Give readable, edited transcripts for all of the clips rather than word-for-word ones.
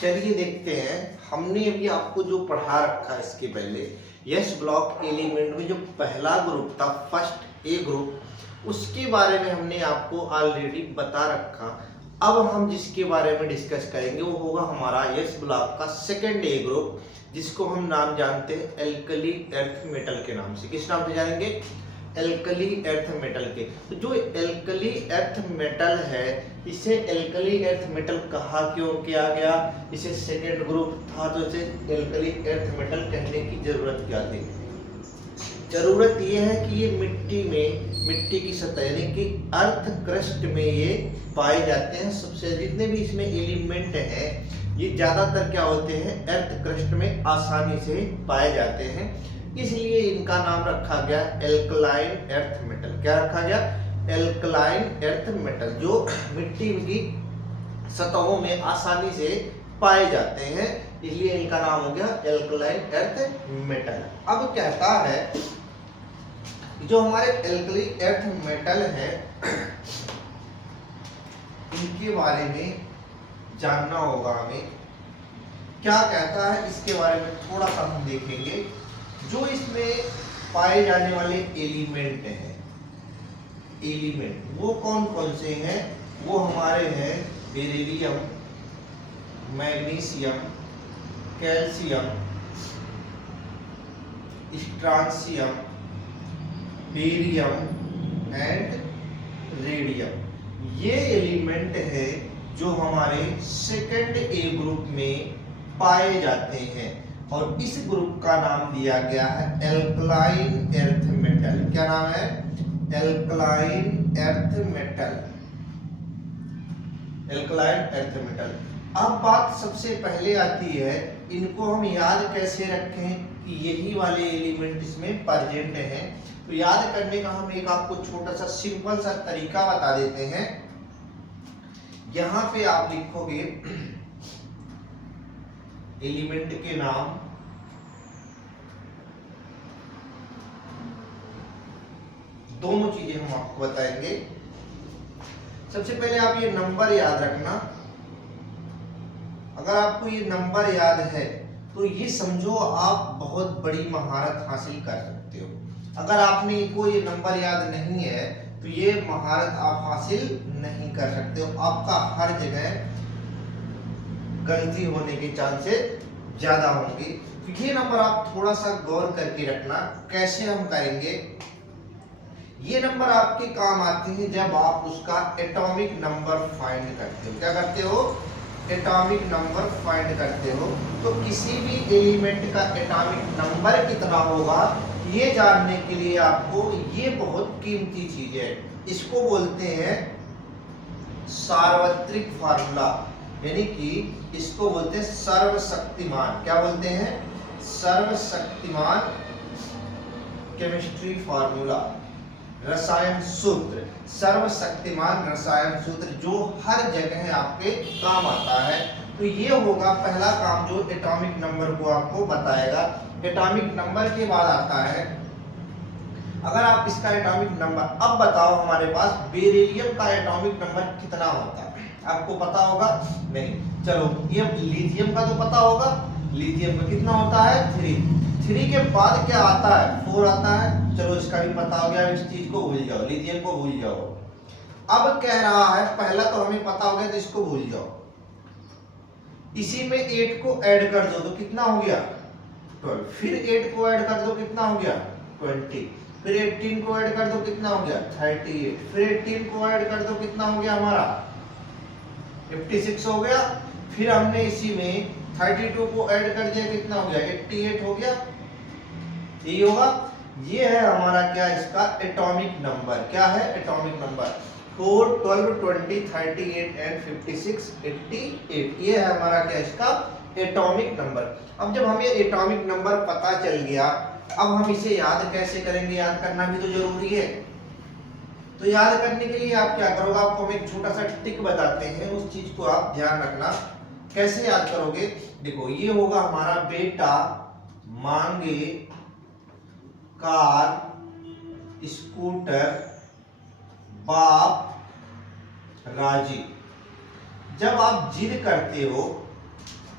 चलिए देखते हैं। हमने अभी आपको जो पढ़ा रखा है इसके पहले यस ब्लॉक एलिमेंट में जो पहला ग्रुप था, फर्स्ट ए ग्रुप, उसके बारे में हमने आपको ऑलरेडी बता रखा। अब हम जिसके बारे में डिस्कस करेंगे वो होगा हमारा यस ब्लॉक का सेकंड ए ग्रुप, जिसको हम नाम जानते हैं एल्कली अर्थ मेटल के नाम से। किस नाम से जानेंगे? एल्कली अर्थ मेटल के। तो जो एल्कली अर्थ मेटल है, इसे एल्कली अर्थ मेटल कहा क्यों किया गया? इसे सेकेंड ग्रुप था तो इसे एल्कली अर्थ मेटल कहने की जरूरत क्या थी? जरूरत यह है कि ये मिट्टी की सतह यानी कि अर्थ क्रस्ट में ये पाए जाते हैं। सबसे जितने भी इसमें एलिमेंट हैं ये ज्यादातर क्या होते हैं? अर्थ क्रस्ट में आसानी से पाए जाते हैं, इसलिए इनका नाम रखा गया एल्कलाइन अर्थ मेटल। क्या रखा गया? एल्कलाइन अर्थ मेटल, जो मिट्टी की सतहों में आसानी से पाए जाते हैं, इसलिए इनका नाम हो गया एल्कलाइन अर्थ मेटल। अब कहता है जो हमारे एल्कली अर्थ मेटल है इनके बारे में जानना होगा हमें। क्या कहता है इसके बारे में थोड़ा सा हम देखेंगे। जो इसमें पाए जाने वाले एलिमेंट हैं, एलिमेंट वो कौन कौन से हैं? वो हमारे हैं beryllium, magnesium, calcium, strontium, barium and radium. ये एलिमेंट है जो हमारे सेकंड ए ग्रुप में पाए जाते हैं और इस ग्रुप का नाम दिया गया है एल्कलाइन अर्थ मेटल। क्या नाम है? Alkaline earth metal, alkaline earth metal. अब बात सबसे पहले आती है, इनको हम याद कैसे रखें कि यही वाले एलिमेंट इसमें प्रेजेंट हैं। तो याद करने का हम एक आपको छोटा सा सिंपल सा तरीका बता देते हैं। यहां पे आप लिखोगे एलिमेंट के नाम, दोनों चीजें हम आपको बताएंगे। सबसे पहले आप ये नंबर याद रखना। अगर आपको ये नंबर याद है तो ये समझो आप बहुत बड़ी महारत हासिल कर सकते हो। अगर आपने को ये नंबर याद नहीं है तो ये महारत आप हासिल नहीं कर सकते हो। आपका हर जगह गलती होने के चांसेस ज्यादा होंगे। तो ये नंबर आप थोड़ा सा गौर करके रखना। कैसे हम करेंगे? ये नंबर आपके काम आते हैं जब आप उसका एटॉमिक नंबर फाइंड करते हो। क्या करते हो? एटॉमिक नंबर फाइंड करते हो। तो किसी भी एलिमेंट का एटॉमिक नंबर कितना होगा ये जानने के लिए आपको ये बहुत कीमती चीज है, इसको बोलते हैं सार्वत्रिक फार्मूला, यानी कि इसको बोलते हैं सर्वशक्तिमान। क्या बोलते हैं? सर्वशक्तिमान केमिस्ट्री फार्मूला, रसायन सूत्र, सर्वशक्तिमान रसायन सूत्र जो हर जगह आपके काम आता है। तो ये होगा पहला काम जो एटॉमिक नंबर को आपको बताएगा। एटॉमिक नंबर के बाद आता है, अगर आप इसका एटॉमिक नंबर, अब बताओ हमारे पास बेरिलियम का एटॉमिक नंबर कितना होता है? आपको पता होगा? नहीं। चलो ये लिथियम का तो पता होगा। लिथियम का कितना होता है? 3 के बाद क्या आता है? 4 आता है। चलो इसका भी पता हो गया, इस चीज को भूल जाओ, लिथियम को भूल जाओ। अब कह रहा है पहला तो हमें पता हो गया तो इसको भूल जाओ। इसी में 8 को ऐड कर दो तो कितना हो गया? 12। फिर 8 को ऐड कर दो कितना हो गया? 20। फिर 18 को ऐड कर दो कितना हो गया? 38। फिर 18 को ऐड कर दो कितना हो गया हमारा? 56 हो गया। फिर हमने इसी में 32 को ऐड कर दिया कितना हो गया? 88 हो गया। यही होगा। ये है हमारा क्या? इसका एटॉमिक नंबर। क्या है? Atomic number 4, 12, 20, 38 and 56, 88। ये है हमारा क्या? इसका एटॉमिक नंबर। अब जब हमें एटॉमिक नंबर पता चल गया, अब हम इसे याद कैसे करेंगे? याद करना भी तो जरूरी है। तो याद करने के लिए आप क्या करोगे? आपको हम एक छोटा सा टिक बताते हैं, उस चीज को आप ध्यान रखना। कैसे याद करोगे? देखो ये होगा हमारा बेटा मांगे कार, स्कूटर, बाप राजी। जब आप जिद करते हो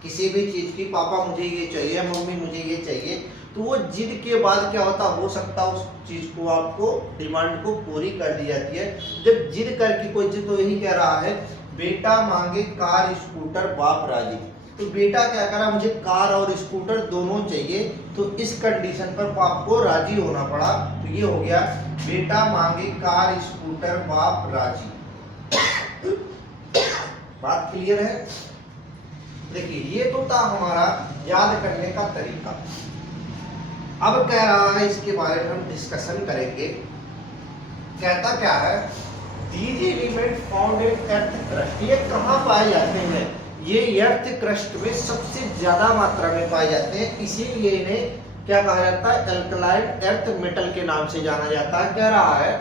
किसी भी चीज की, पापा मुझे ये चाहिए, मम्मी मुझे ये चाहिए, तो वो जिद के बाद क्या होता, हो सकता उस चीज को आपको डिमांड को पूरी कर दी जाती है। जब जिद करके कोई चीज, तो यही कह रहा है बेटा मांगे कार स्कूटर बाप राजी। तो बेटा क्या करा, मुझे कार और स्कूटर दोनों चाहिए, तो इस कंडीशन पर बाप को राजी होना पड़ा। तो ये हो गया बेटा मांगे कार स्कूटर बाप राजी। बात क्लियर है? देखिए ये तो था हमारा याद करने का तरीका। अब कह रहा है इसके बारे में हम डिस्कशन करेंगे। कहता क्या है, these element found in earth crust, ये कहाँ पाए जाते हैं? ये अर्थ क्रस्ट में सबसे ज्यादा मात्रा में पाए जाते हैं, इसीलिए इन्हें क्या कहा जाता है, एल्कलाइन अर्थ मेटल के नाम से जाना जाता है। कह रहा है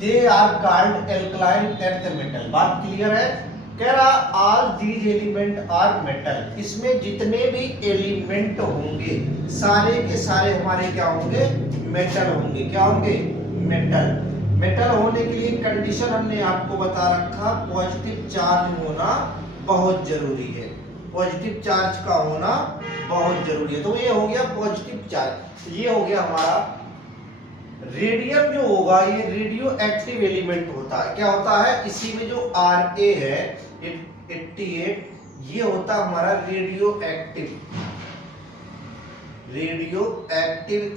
they are called alkaline earth metal. बात क्लियर है? कह रहा all these element are metal, इसमें जितने भी एलिमेंट होंगे सारे के सारे हमारे क्या होंगे, मेटल होंगे। क्या होंगे? मेटल। मेटल होने के लिए कंडीशन हमने आपको बता रखा, पॉजिटिव चार्ज होना बहुत जरूरी है। पॉजिटिव चार्ज का होना बहुत जरूरी है। तो ये हो गया पॉजिटिव चार्ज। ये हो गया हमारा रेडियम जो होगा, ये रेडियो एक्टिव एलिमेंट होता है। क्या होता है? इसी में जो Ra है 88, ये होता हमारा रेडियो एक्टिव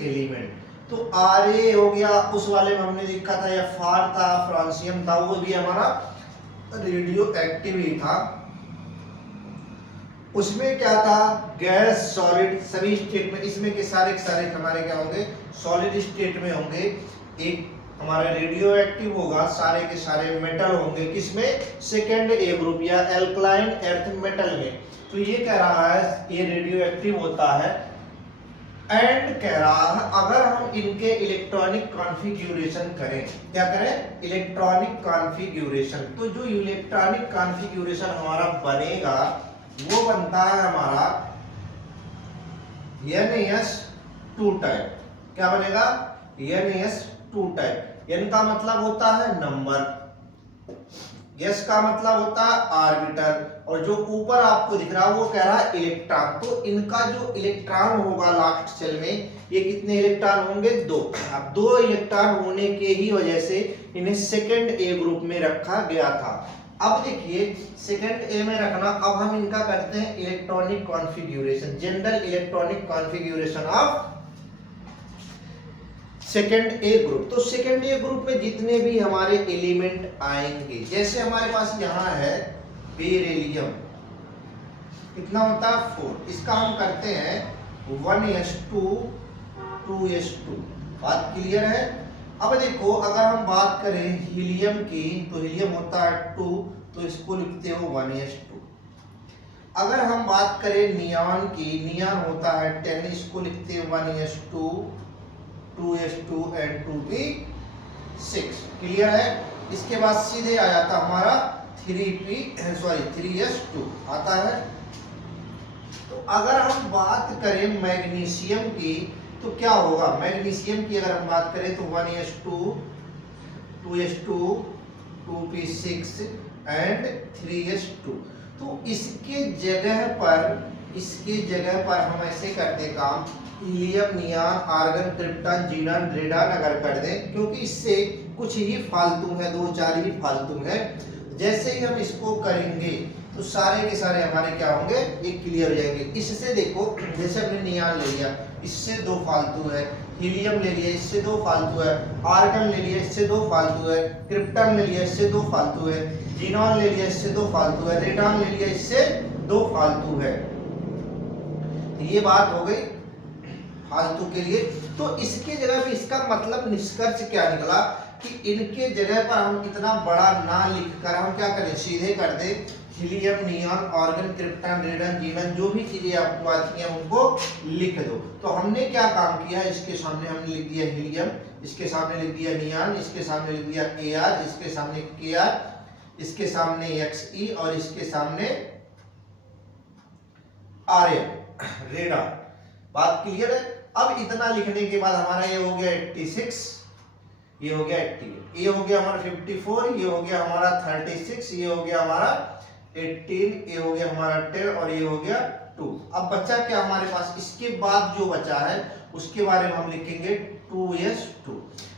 एलिमेंट। तो Ra हो गया, उस वाले में हमने लिखा था या फार था, फ्रांसियम था, वो भी हमारा रेडियो एक्टिव ही था। उसमें क्या था, गैस सॉलिड सभी स्टेट में, इसमें के सारे हमारे क्या होंगे, सॉलिड स्टेट में होंगे। एक हमारा रेडियो एक्टिव होगा, सारे के सारे मेटल होंगे, किसमें, सेकेंड ए ग्रुप या एल्कलाइन अर्थ मेटल में। तो ये कह रहा है ये रेडियो एक्टिव होता है। एंड कह रहा है अगर हम इनके इलेक्ट्रॉनिक कॉन्फ़िगरेशन करें, क्या करें, इलेक्ट्रॉनिक कॉन्फ़िगरेशन, तो जो इलेक्ट्रॉनिक कॉन्फ़िगरेशन हमारा बनेगा वो बनता है हमारा NS2 टाइप। क्या बनेगा? NS2 type. N का मतलब होता है नंबर, S का मतलब होता है ऑर्बिटल, और जो ऊपर आपको दिख रहा है वो कह रहा है इलेक्ट्रॉन। तो इनका जो इलेक्ट्रॉन होगा लास्ट सेल में, ये कितने इलेक्ट्रॉन होंगे, 2। अब 2 इलेक्ट्रॉन होने के ही वजह से इन्हें सेकंड ए ग्रुप में रखा गया था। अब देखिए सेकंड ए में रखना, अब हम इनका करते हैं electronic configuration, general electronic configuration of second A group. तो सेकंड ए ग्रुप में जितने भी हमारे एलिमेंट आएंगे, जैसे हमारे पास यहाँ है बेरिलियम, कितना होता है 4, इसका हम करते हैं 1s2 2s2। बात क्लियर है? अब देखो अगर हम बात करें हीलियम की, तो हीलियम होता है 2, तो इसको लिखते हो 1s2। अगर हम बात करें नियॉन की, नियॉन होता है 10, इसको लिखते हैं 1s2 2s2 and 2p6। Clear है? इसके बाद सीधे आ जाता हमारा 3s2 आता है। तो अगर हम बात करें मैग्नीशियम की, तो क्या होगा, मैग्नीशियम की अगर हम बात करें तो 1s2 2s2 2p6 and 3s2। तो इसके जगह पर हम ऐसे करते काम, helium neon argon krypton xenon radon अगर कर दें, क्योंकि इससे कुछ ही फालतू है, 2-4 ही फालतू है। जैसे ही हम इसको करेंगे तो सारे के सारे हमारे क्या होंगे, ये क्लियर हो जाएंगे। इससे देखो, जैसे हमने नियॉन ले लिया, इससे 2 फालतू है, हीलियम ले लिया, इससे 2 फालतू है, आर्गन ले लिया, इससे 2 फालतू है, क्रिप्टॉन ले लिया, इससे 2 फालतू है, जीनॉन ले लिया, इससे 2 फालतू है, रेडॉन ले लिया, इससे 2 फालतू है। ये बात हो गई फालतू के लिए। तो इसके जगह पे इसका मतलब निष्कर्ष क्या निकला कि इनके जगह पर हम इतना बड़ा ना लिखकर हम क्या करें, सीधे कर दे helium neon argon krypton radon xenon, जो भी चीजें आपको आती हैं उनको लिख दो। तो हमने क्या काम किया, इसके सामने हमने लिख दिया हीलियम, इसके सामने लिख दिया नियॉन, इसके सामने लिख दिया Ar, इसके सामने Kr, इसके सामने Xe और इसके सामने Rn रेडॉन। बात क्लियर है? अब इतना लिखने के बाद हमारा ये हो गया 86, ये हो गया 88, ये हो गया हमारा 54, ये हो गया हमारा 36, ये हो गया हमारा 18, ये हो गया हमारा 10 और ये हो गया 2। अब बचा क्या हमारे पास, इसके बाद जो बचा है उसके बारे में हम लिखेंगे 2s2।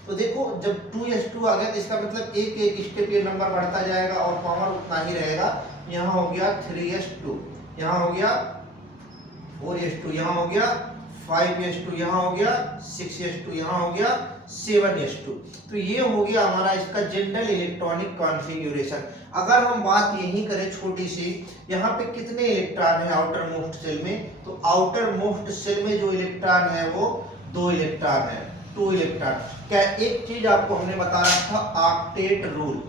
तो देखो जब 2s2 आ गया तो इसका मतलब एक एक स्टेप ये नंबर बढ़ता जाएगा और पावर उतना ही रहेगा। यहाँ हो गया 3s2, यहाँ हो गया 4s2, यहाँ हो गया 5s2, यहाँ हो गया 6s2, यहाँ हो गया 7s2। तो ये हो गया हमारा इसका जनरल इलेक्ट्रॉनिक कॉन्फ़िगरेशन। अगर हम बात यही करें छोटी सी, यहाँ पे कितने इलेक्ट्रॉन है आउटर मोस्ट सेल में, तो आउटर मोस्ट सेल में जो इलेक्ट्रॉन है वो 2 इलेक्ट्रॉन है, 2 इलेक्ट्रॉन। क्या एक चीज आपको हमने बता रखा था, octet rule.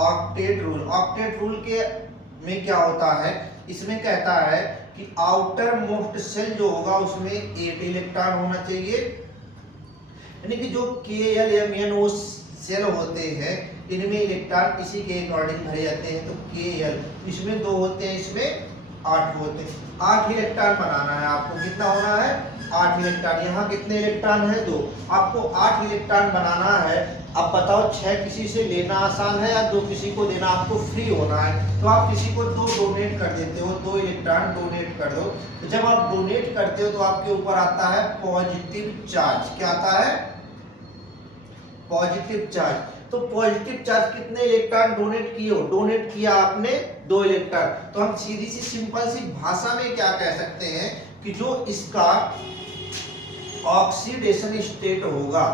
Octet rule, octet rule के में क्या होता है, इसमें कहता है कि आउटर मोस्ट सेल जो होगा उसमें 8 इलेक्ट्रॉन होना चाहिए, यानी कि जो KLMNO सेल होते हैं इनमें इलेक्ट्रॉन इसी के अकॉर्डिंग भरे जाते हैं। तो KL इसमें 2 होते हैं, इसमें 8 होते हैं। 8 इलेक्ट्रॉन बनाना है आपको, कितना होना है 8 इलेक्ट्रॉन। यहाँ कितने इलेक्ट्रॉन है 2, आपको 8 इलेक्ट्रॉन बनाना है। अब बताओ 6 किसी से लेना आसान है या 2 किसी को देना, आपको फ्री होना है तो आप किसी को 2 डोनेट कर देते हो, 2 इलेक्ट्रॉन डोनेट कर दो। तो जब आप डोनेट करते हो तो आपके ऊपर आता है पॉजिटिव चार्ज। क्या आता है, पॉजिटिव चार्ज। तो पॉजिटिव चार्ज कितने इलेक्ट्रॉन डोनेट किए हो, डोनेट किया आपने 2 इलेक्ट्रॉन। तो हम सीधी सी सिंपल सी भाषा में क्या कह सकते हैं कि जो इसका ऑक्सीडेशन स्टेट होगा,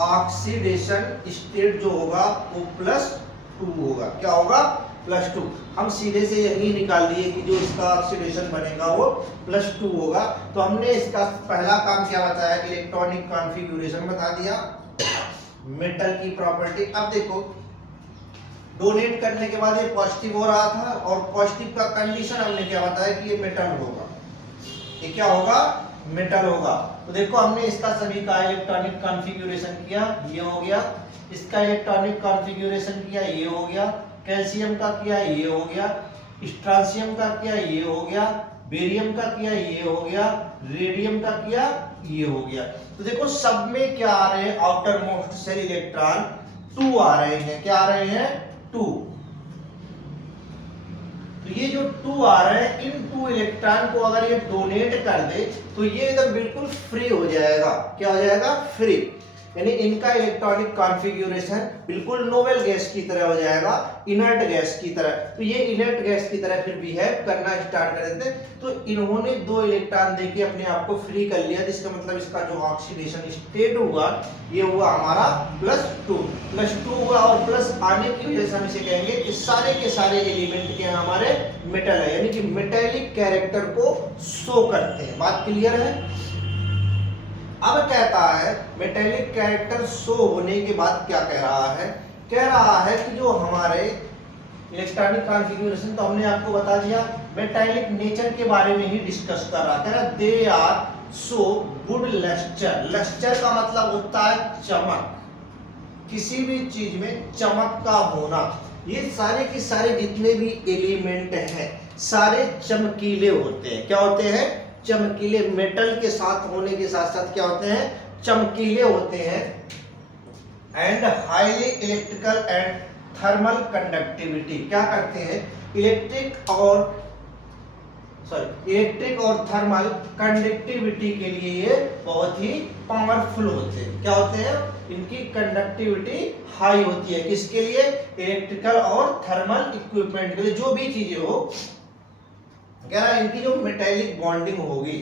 ऑक्सीडेशन स्टेट जो होगा वो +2 होगा। क्या होगा, +2। हम सीधे से यही निकाल दिए कि जो इसका ऑक्सीडेशन बनेगा वो +2 होगा। तो हमने इसका पहला काम क्या बताया, इलेक्ट्रॉनिक कॉन्फ़िगरेशन बता दिया, मेटल की प्रॉपर्टी। अब देखो डोनेट करने के बाद ये पॉजिटिव हो रहा था और पॉजिटिव का कंडीशन हमने क्या बताया कि ये मेटल होगा, ये क्या होगा, मेटल होगा। तो देखो हमने इसका सभी का इलेक्ट्रॉनिक कॉन्फ़िगरेशन किया, ये हो गया। इसका इलेक्ट्रॉनिक कॉन्फ़िगरेशन किया, ये हो गया। कैल्शियम का किया, ये हो गया। स्ट्रांसियम का किया, ये हो गया। बेरियम का किया, ये हो गया। रेडियम का किया, ये हो गया। तो देखो सब में क्या आ रहे हैं, आउटर मोस्ट सेल इलेक्ट्रॉन 2 आ रहे हैं। क्या आ रहे हैं, 2। तो ये जो 2 आ रहे हैं, इन 2 इलेक्ट्रॉन को अगर ये डोनेट कर दे तो ये एकदम बिल्कुल फ्री हो जाएगा। क्या हो जाएगा, फ्री। यानी इनका इलेक्ट्रॉनिक कॉन्फ़िगरेशन बिल्कुल नोवेल गैस की तरह हो जाएगा, इनर्ट गैस की तरह। तो ये इनर्ट गैस की तरह फिर बिहेव करना स्टार्ट कर देते हैं। तो इन्होंने 2 इलेक्ट्रॉन देके अपने आप को फ्री कर लिया, जिसका मतलब इसका जो ऑक्सीडेशन स्टेट हुआ ये हुआ हमारा +2 हुआ। और प्लस आने की वजह से हम इसे कहेंगे कि सारे के सारे एलिमेंट के हमारे मेटल है, यानी कि मेटेलिक कैरेक्टर को शो करते हैं। बात क्लियर है। अब कहता है मेटेलिक कैरेक्टर शो होने के बाद क्या कह रहा है, कह रहा है कि जो हमारे इलेक्ट्रॉनिक कॉन्फ़िगरेशन तो हमने आपको बता दिया, मेटेलिक नेचर के बारे में ही डिस्कस कर रहा है। They are so good lustre. Lustre का मतलब होता है चमक, किसी भी चीज में चमक का होना। ये सारे के सारे जितने भी एलिमेंट हैं सारे चमकीले होते हैं। क्या होते हैं, चमकीले। मेटल के साथ होने के साथ साथ क्या होते हैं, चमकीले होते हैं। And highly electrical and thermal conductivity. क्या करते हैं, इलेक्ट्रिक और थर्मल कंडक्टिविटी के लिए ये बहुत ही पावरफुल होते हैं। क्या होते हैं, इनकी कंडक्टिविटी हाई होती है। किसके लिए, इलेक्ट्रिकल और थर्मल इक्विपमेंट के लिए, जो भी चीजें हो। कह रहा है इनकी जो मेटेलिक बॉन्डिंग होगी,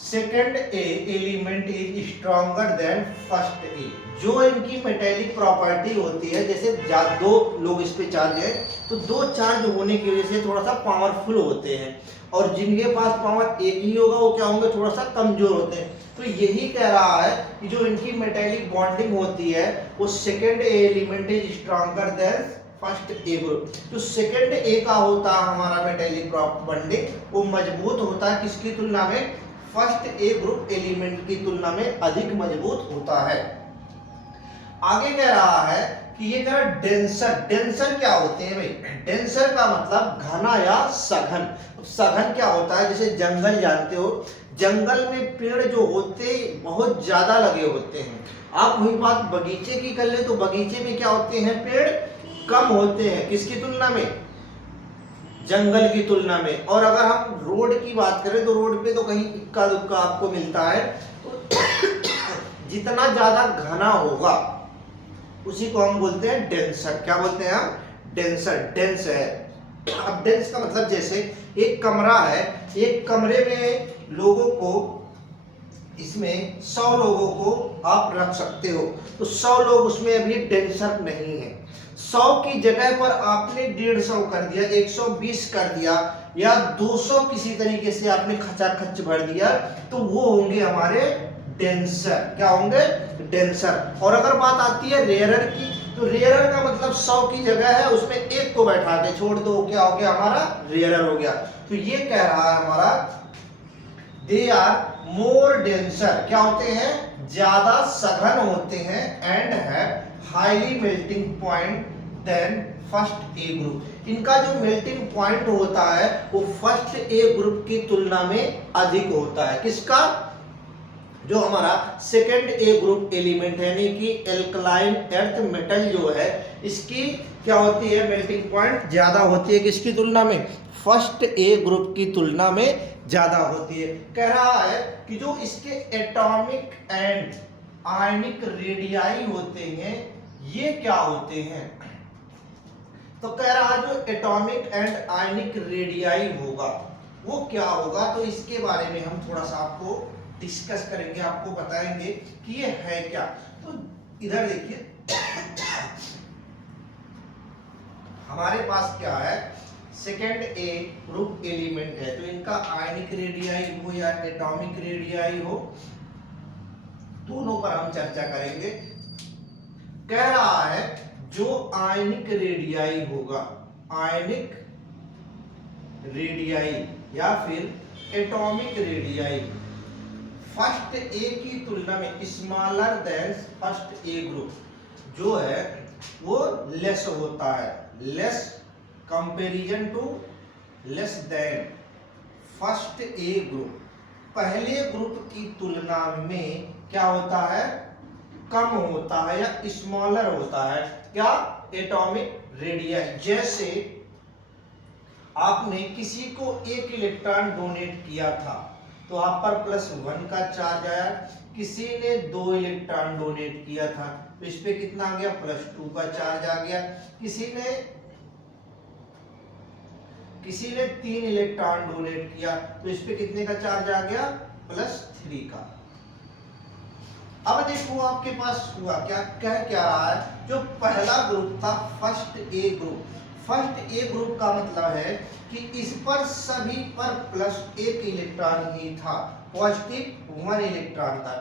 second A element is stronger than first A. जो इनकी मेटेलिक प्रॉपर्टी होती है, जैसे 2 लोग इस पे चार्ज है तो 2 चार्ज होने की वजह से थोड़ा सा पावरफुल होते हैं, और जिनके पास पावर एक ही होगा वो क्या होंगे, थोड़ा सा कमजोर होते हैं। तो यही कह रहा है कि जो इनकी मेटेलिक बॉन्डिंग होती है वो second A element is stronger than first A group. जो सेकंड ए का होता है हमारा मेटेलिक बॉन्डिंग, वो मजबूत होता है किसकी तुलना में, फर्स्ट ए ग्रुप एलिमेंट की तुलना में अधिक मजबूत होता है। आगे कह रहा है कि ये कह रहा डेंसर। डेंसर क्या होते हैं भाई, डेंसर का मतलब घना या सघन। सघन क्या होता है, जैसे जंगल जानते हो, जंगल में पेड़ जो होते बहुत ज्यादा लगे होते हैं। आप वही बात बगीचे की कर ले तो बगीचे में क्या होते हैं, पेड़ कम होते हैं। किसकी तुलना में, जंगल की तुलना में। और अगर हम रोड की बात करें तो रोड पे तो कहीं इक्का दुक्का आपको मिलता है। जितना ज्यादा घना होगा उसी को हम बोलते हैं डेंसर। क्या बोलते हैं हम? डेंसर। डेंस है। अब डेंस का मतलब जैसे एक कमरा है, एक कमरे में लोगों को, इसमें 100 लोगों को आप रख सकते हो, तो 100 लोग उसमें अभी डेंसर नहीं है। 100 की जगह पर आपने 150 कर दिया, 120 कर दिया, या 200 किसी तरीके से आपने खचाखच भर दिया, तो वो होंगे हमारे डेंसर। क्या होंगे? डेंसर। और अगर बात आती है रेयरर की, तो रेयरर का मतलब 100 की जगह है उसमें एक को बैठा के छोड़ दो, क्या हो गया? हमारा रेयरर हो गया। तो ये कह रहा है हमारा दे आर मोर डेंसर। क्या होते हैं? ज्यादा सघन होते हैं, एंड है highly melting point than first A group. इनका जो मेल्टिंग पॉइंट होता है वो फर्स्ट ए ग्रुप की तुलना में अधिक होता है। किसका? जो हमारा सेकेंड ए ग्रुप एलिमेंट है, यानी कि एल्कलाइन अर्थ मेटल जो है, इसकी क्या होती है? मेल्टिंग पॉइंट ज्यादा होती है किसकी तुलना में? फर्स्ट ए ग्रुप की तुलना में ज्यादा होती है। कह रहा है कि जो इसके एटॉमिक एंड आयनिक रेडियाई होते हैं, ये क्या होते हैं? तो कह रहा है जो एटॉमिक एंड आयनिक रेडियाई होगा वो क्या होगा, तो इसके बारे में हम थोड़ा सा आपको डिस्कस करेंगे, आपको बताएंगे कि ये है क्या। तो इधर देखिए, हमारे पास क्या है? सेकेंड ए ग्रुप एलिमेंट है, तो इनका आयनिक रेडियाई हो या एटॉमिक रेडियाई हो, दोनों पर हम चर्चा करेंगे। कह रहा है जो आयनिक रेडियाई होगा, आयनिक रेडियाई या फिर एटॉमिक रेडियाई फर्स्ट ए की तुलना में smaller than first A group, जो है वो लेस होता है, less comparison to less than first A group. पहले ग्रुप की तुलना में क्या होता है? कम होता है या स्मॉलर होता है। क्या? Atomic radii. जैसे आपने किसी को 1 इलेक्ट्रॉन डोनेट किया था तो आप पर +1 का चार्ज आया, किसी ने 2 इलेक्ट्रॉन डोनेट किया था तो इस पे कितना आ गया? +2 का चार्ज आ गया। किसी ने 3 इलेक्ट्रॉन डोनेट किया तो इस पे कितने का चार्ज आ गया? +3 का। अब देखो आपके पास हुआ क्या? कह क्या रहा है? जो पहला ग्रुप था first A group, first A group का मतलब है कि इस पर सभी पर +1 इलेक्ट्रॉन ही था, पॉजिटिव 1 इलेक्ट्रॉन था।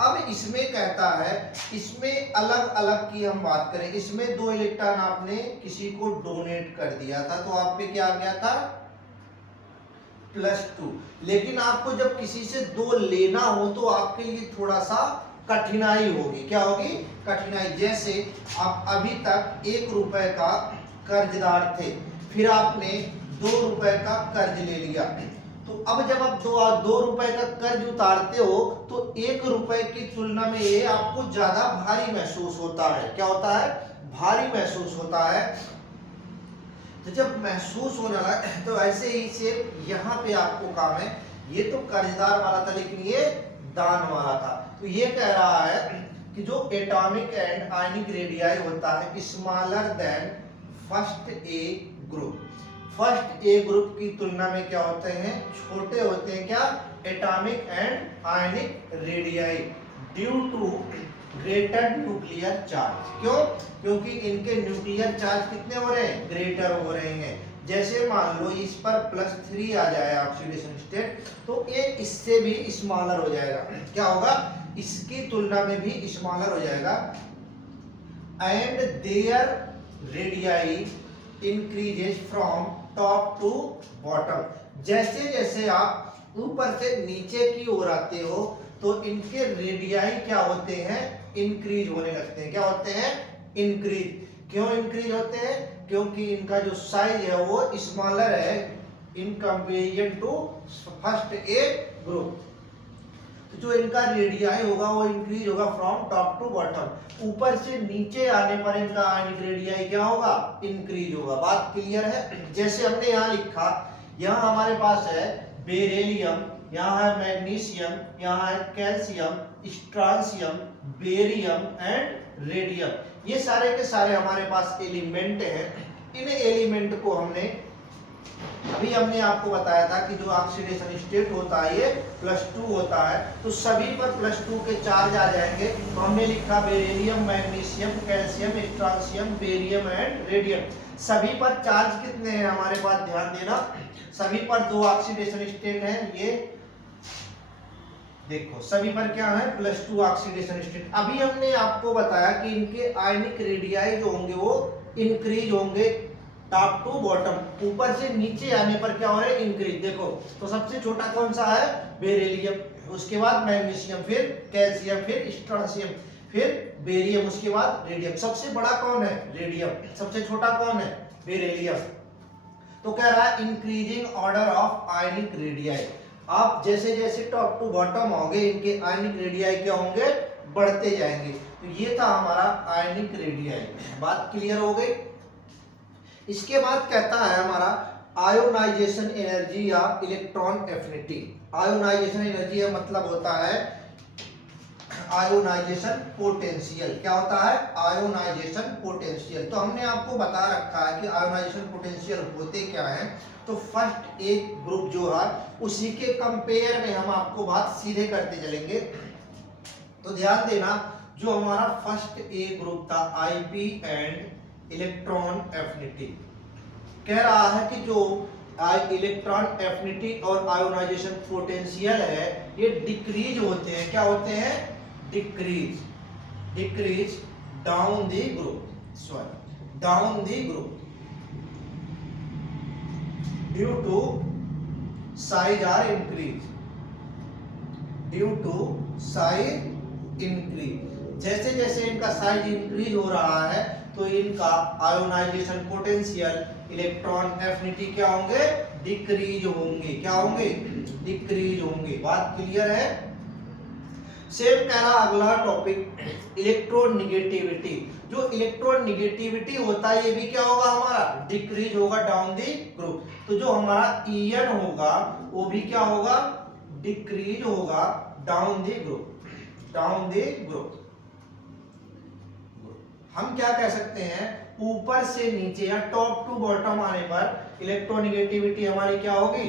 अब इसमें कहता है, इसमें अलग अलग की हम बात करें, इसमें 2 इलेक्ट्रॉन आपने किसी को डोनेट कर दिया था तो आप पे क्या आ गया था? +2। लेकिन आपको जब किसी से 2 लेना हो तो आपके लिए थोड़ा सा कठिनाई होगी। क्या होगी? कठिनाई। जैसे आप अभी तक 1 रुपए का कर्जदार थे, फिर आपने 2 रुपए का कर्ज ले लिया, तो अब जब आप 2 रुपए का कर्ज उतारते हो तो 1 रुपए की तुलना में ये आपको ज्यादा भारी महसूस होता है। क्या होता है? भारी महसूस होता है। तो जब महसूस होने लगा तो ऐसे ही से यहाँ पे आपको काम है, ये तो कर्जदार वाला था लेकिन ये दान वाला था। तो ये कह रहा है कि जो एटॉमिक एंड आयनिक रेडियाई होता है smaller than first A group, first A group की तुलना में क्या होते हैं? छोटे होते हैं। क्या? Atomic and ionic radii due to greater nuclear charge. क्यों? क्योंकि इनके न्यूक्लियर चार्ज कितने हो रहे हैं? ग्रेटर हो रहे हैं। जैसे मान लो इस पर +3 आ जाए ऑक्सीडेशन स्टेट, तो ये इससे भी स्मॉलर हो जाएगा। क्या होगा? इसकी तुलना में भी स्मॉलर हो जाएगा। And their radii increases from top to bottom. जैसे जैसे आप ऊपर से नीचे की ओर आते हो तो इनके रेडियाई क्या होते हैं? इंक्रीज होने लगते हैं। क्या होते हैं? इंक्रीज। क्यों इंक्रीज होते हैं? क्योंकि इनका जो साइज है वो स्मॉलर है in comparison to first A group. तो जो इनका रेडियाई होगा वो इंक्रीज होगा फ्रॉम टॉप टू बॉटम, ऊपर से नीचे आने पर इनका आयनिक रेडियाई क्या होगा, इंक्रीज होगा। बात क्लियर है। जैसे हमने यहाँ लिखा, यहाँ हमारे पास है बेरिलियम, यहाँ है मैग्नीशियम, यहाँ है calcium, strontium, barium and radium, ये सारे के सारे हमारे पास एलिमेंट हैं। इन एलिमेंट को हमने आपको बताया था कि जो ऑक्सीडेशन स्टेट होता है ये +2 होता है, तो सभी पर +2 के चार्ज आ जाएंगे। तो हमने लिखा beryllium, magnesium, calcium, strontium, barium and radium, सभी पर चार्ज कितने हैं हमारे पास, ध्यान देना, सभी पर 2 ऑक्सीडेशन स्टेट हैं। ये देखो सभी पर क्या है, +2 ऑक्सीडेशन स्टेट। अभी हमने आपको बताया कि इनके आयनिक रेडियाई जो होंगे वो इंक्रीज होंगे टॉप टू बॉटम, ऊपर से नीचे आने पर क्या हो रहा है, इंक्रीज। देखो तो सबसे छोटा कौन सा है, बेरिलियम, उसके बाद मैग्नीशियम, फिर कैल्शियम, फिर स्ट्रांसियम, फिर बेरियम, उसके बाद रेडियम। सबसे बड़ा कौन है, रेडियम, सबसे छोटा कौन है, बेरिलियम। तो कह रहा है increasing order of ionic radii, आप जैसे जैसे टॉप टू बॉटम होंगे इनके आयनिक रेडियाई क्या होंगे, बढ़ते जाएंगे। तो ये था हमारा आयनिक रेडियाई। बात क्लियर हो गई। इसके बाद कहता है हमारा आयोनाइजेशन एनर्जी या इलेक्ट्रॉन एफिनिटी। आयोनाइजेशन एनर्जी का मतलब होता है आयोनाइजेशन पोटेंशियल। क्या होता है, आयोनाइजेशन पोटेंशियल। तो हमने आपको बता रखा है कि आयोनाइजेशन पोटेंशियल होते क्या है। तो फर्स्ट एक ग्रुप जो है उसी के कंपेयर में हम आपको बात सीधे करते चलेंगे। तो ध्यान देना, जो हमारा फर्स्ट ए ग्रुप था आईपी एंड इलेक्ट्रॉन एफिनिटी, कह रहा है कि जो इलेक्ट्रॉन एफिनिटी और आयोनाइजेशन पोटेंशियल है ये डिक्रीज होते हैं। क्या होते हैं, decrease down the group due to size are increase, जैसे जैसे इनका साइज इंक्रीज हो रहा है तो इनका आयोनाइजेशन पोटेंशियल, इलेक्ट्रॉन एफिनिटी क्या होंगे, डिक्रीज होंगे। क्या होंगे, डिक्रीज होंगे। बात क्लियर है। सेम कह रहा अगला टॉपिक इलेक्ट्रोनिगेटिविटी। जो इलेक्ट्रोनिगेटिविटी होता है ये भी क्या होगा हमारा, डिक्रीज होगा डाउन द ग्रुप। तो जो हमारा ईएन होगा वो भी क्या होगा, डिक्रीज होगा डाउन द ग्रुप। हम क्या कह सकते हैं, ऊपर से नीचे या टॉप टू बॉटम आने पर इलेक्ट्रोनिगेटिविटी हमारी क्या होगी,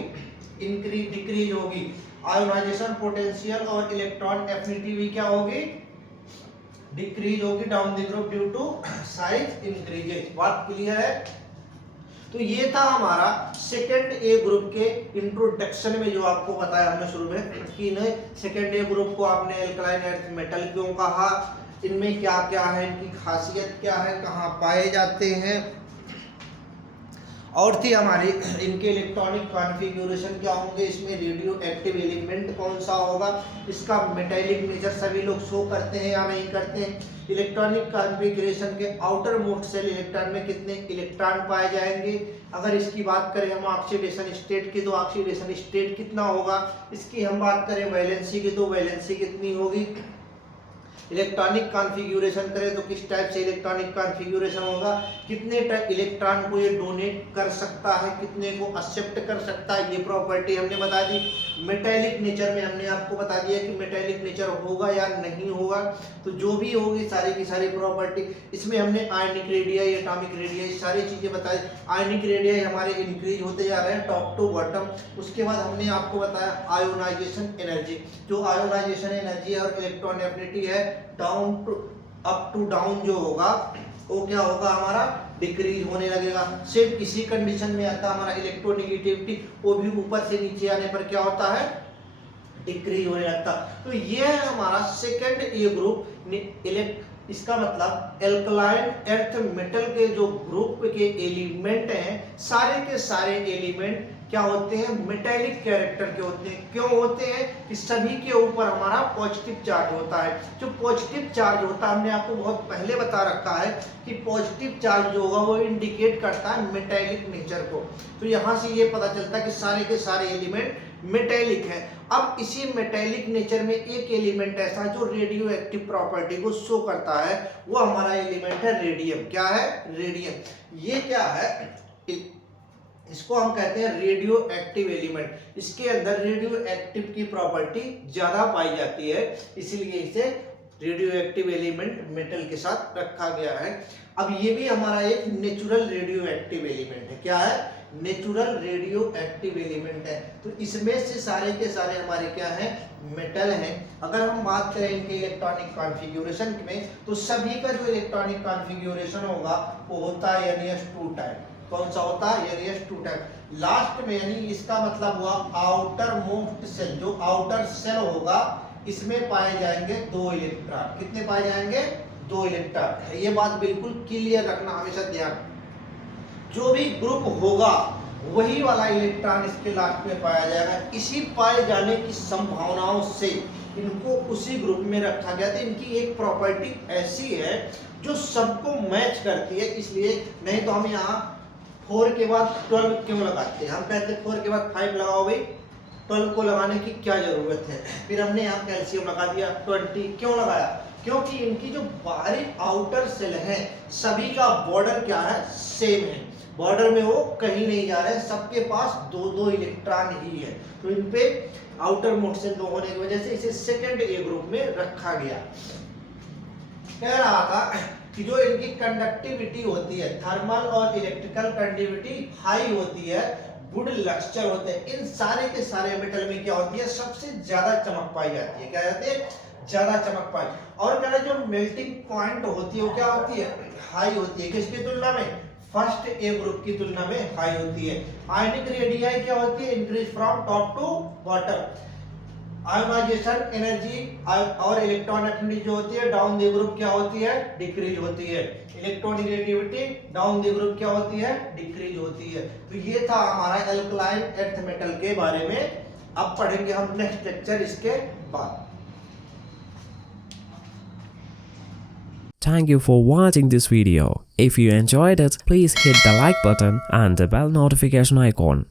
डिक्रीज होगी। आयोनाइजेशन पोटेंशियल और इलेक्ट्रॉन एफिनिटी भी क्या होगी, डिक्रीज होगी down the group due to size increases. बात क्लियर है। तो ये था हमारा सेकेंड ए ग्रुप के इंट्रोडक्शन में जो आपको बताया हमने शुरू में कि सेकेंड ए ग्रुप को आपने एल्कलाइन अर्थ मेटल क्यों कहा, इनमें क्या क्या है, इनकी खासियत क्या है, कहाँ पाए जाते हैं, और थी हमारी इनके इलेक्ट्रॉनिक कॉन्फ़िगरेशन क्या होंगे, इसमें रेडियो एक्टिव एलिमेंट कौन सा होगा, इसका मेटेलिक नेचर सभी लोग शो करते हैं या नहीं करते हैं, इलेक्ट्रॉनिक कॉन्फ़िगरेशन के आउटर मोस्ट सेल इलेक्ट्रॉन में कितने इलेक्ट्रॉन पाए जाएंगे, अगर इसकी बात करें हम ऑक्सीडेशन स्टेट की तो ऑक्सीडेशन स्टेट कितना होगा, इसकी हम बात करें वैलेंसी की तो वैलेंसी कितनी होगी, इलेक्ट्रॉनिक कॉन्फ़िगरेशन करें तो किस टाइप से इलेक्ट्रॉनिक कॉन्फ़िगरेशन होगा, कितने इलेक्ट्रॉन को ये डोनेट कर सकता है, कितने को एक्सेप्ट कर सकता है, ये प्रॉपर्टी हमने बता दी। मेटेलिक नेचर में हमने आपको बता दिया कि मेटेलिक नेचर होगा या नहीं होगा, तो जो भी होगी सारी की सारी प्रॉपर्टी। इसमें हमने आयनिक रेडियाई, एटॉमिक रेडियाई सारी चीज़ें बताई। आयनिक रेडियाई हमारे इंक्रीज होते जा रहे हैं टॉप टू बॉटम। उसके बाद हमने आपको बताया आयोनाइजेशन एनर्जी, जो आयोनाइजेशन एनर्जी और इलेक्ट्रॉन एफिनिटी है down to up to down जो होगा वो क्या होगा हमारा, डिक्रीज होने लगेगा। सिर्फ इसी कंडीशन में आता है हमारा इलेक्ट्रोनिगेटिविटी, वो भी ऊपर से नीचे आने पर क्या होता है, डिक्रीज होने लगता। तो ये है हमारा सेकंड ए ग्रुप। इसका मतलब एल्कलाइन अर्थ मेटल के जो ग्रुप के एलिमेंट हैं सारे के सारे एलिमेंट क्या होते हैं, मेटेलिक कैरेक्टर के होते हैं। क्यों होते हैं कि सभी के ऊपर हमारा पॉजिटिव चार्ज होता है। जो पॉजिटिव चार्ज होता है हमने आपको बहुत पहले बता रखा है कि पॉजिटिव चार्ज जो होगा वो इंडिकेट करता है मेटेलिक नेचर को। तो यहाँ से ये पता चलता है कि सारे के सारे एलिमेंट मेटेलिक है। अब इसी मेटेलिक नेचर में एक एलिमेंट ऐसा जो रेडियो एक्टिव प्रॉपर्टी को शो करता है, वो हमारा एलिमेंट है रेडियम। क्या है? रेडियम। ये क्या है? इसको हम कहते हैं रेडियो एक्टिव एलिमेंट। इसके अंदर रेडियो एक्टिव की प्रॉपर्टी ज्यादा पाई जाती है, इसीलिए इसे रेडियो एक्टिव एलिमेंट मेटल के साथ रखा गया है। अब ये भी हमारा एक नेचुरल रेडियो एक्टिव एलिमेंट है। क्या है? नेचुरल रेडियो एक्टिव एलिमेंट है। तो इसमें से सारे के सारे हमारे क्या है? मेटल हैं। अगर हम बात करें इनके इलेक्ट्रॉनिक कॉन्फ़िगरेशन में, तो सभी का जो इलेक्ट्रॉनिक कॉन्फ़िगरेशन होगा वो होता है NS2 टाइप। कौन सा होता है? NS2 type. लास्ट में यानी इसका मतलब हुआ आउटर मोस्ट सेल, जो आउटर सेल होगा इसमें पाए जाएंगे 2 इलेक्ट्रॉन। कितने पाए जाएंगे? 2 इलेक्ट्रॉन। ये बात बिल्कुल क्लियर रखना, हमेशा ध्यान। जो भी ग्रुप होगा वही वाला इलेक्ट्रॉन इसके लास्ट में पाया जाएगा। इसी पाए जाने की संभावनाओं से इनको उसी ग्रुप में रखा गया था। इनकी एक प्रॉपर्टी ऐसी है जो सबको मैच करती है, इसलिए नहीं तो हम यहाँ 4 के बाद 12 क्यों लगाते हैं? हम कहते हैं 4 के बाद 5 लगाओ भाई, 12 को लगाने की क्या जरूरत है? फिर हमने यहाँ कैल्शियम लगा दिया 20। क्यों लगाया? क्योंकि इनकी जो बाहरी आउटर सेल है सभी का बॉर्डर क्या है? सेम है। बॉर्डर में वो कहीं नहीं जा रहे, सबके पास 2-2 इलेक्ट्रॉन ही है। तो इन पे आउटर मोस्ट सेल 2 होने की वजह से इसे सेकंड ए ग्रुप में रखा गया। कह रहा था कि जो इनकी कंडक्टिविटी होती है, थर्मल और इलेक्ट्रिकल कंडक्टिविटी हाई होती है, गुड लक्सचर होते हैं। इन सारे के सारे मेटल में क्या होती है? सबसे ज्यादा चमक पाई जाती है। क्या जाती है? ज्यादा चमक पाई। और कह रहे जो मेल्टिंग पॉइंट होती है वो क्या होती है? हाई होती है। किसकी तुलना में? फर्स्ट ए ग्रुप की तुलना में हाई होती है। आयनिक रेडियाई क्या होती है? Increase from top to bottom. Ionization energy और इलेक्ट्रॉन एफिनिटी जो होती है डाउन द ग्रुप क्या होती है? डिक्रीज होती है। इलेक्ट्रोनेगेटिविटी डाउन द ग्रुप क्या होती है? डिक्रीज होती है। तो ये था हमारा एल्कलाइन अर्थ मेटल के बारे में। अब पढ़ेंगे हम नेक्स्ट लेक्चर इसके बाद। Thank you for watching this video. If you enjoyed it, please hit the like button and the bell notification icon.